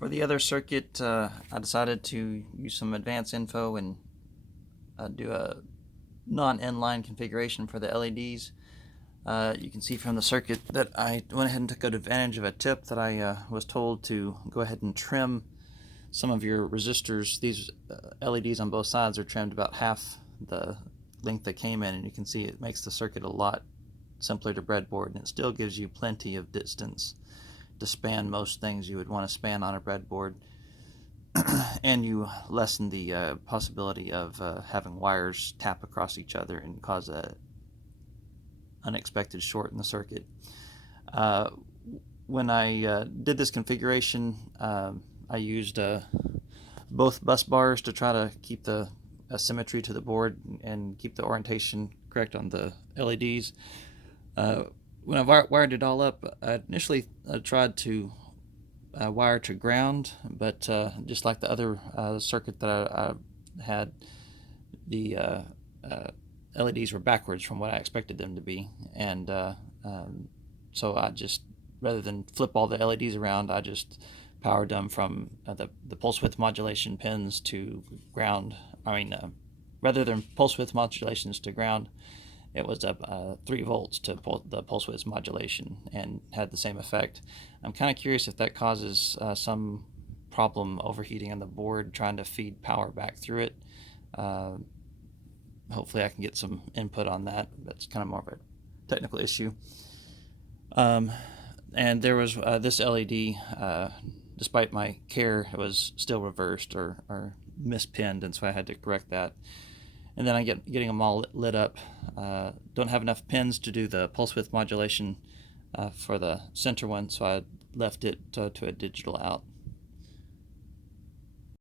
For the other circuit, I decided to use some advanced info and do a non-inline configuration for the LEDs. You can see from the circuit that I went ahead and took advantage of a tip that I was told to go ahead and trim some of your resistors. These LEDs on both sides are trimmed about half the length they came in, and you can see it makes the circuit a lot simpler to breadboard, and it still gives you plenty of distance to span most things you would want to span on a breadboard. And you lessen the possibility of having wires tap across each other and cause a unexpected short in the circuit. When I did this configuration, I used both bus bars to try to keep the symmetry to the board and keep the orientation correct on the LEDs. When I wired it all up, I initially tried to wire to ground, but just like the other circuit that I had, the LEDs were backwards from what I expected them to be, and so I just, rather than flip all the LEDs around, I just powered them from the pulse width modulation pins to ground. Rather than pulse width modulations to ground, it was up 3 volts to the pulse width modulation and had the same effect. I'm kind of curious if that causes some problem overheating on the board trying to feed power back through it. Hopefully I can get some input on that. That's kind of more of a technical issue. And there was this LED, despite my care, it was still reversed or mispinned, and so I had to correct that. And then getting them all lit up. Don't have enough pins to do the pulse width modulation for the center one, so I left it to a digital out.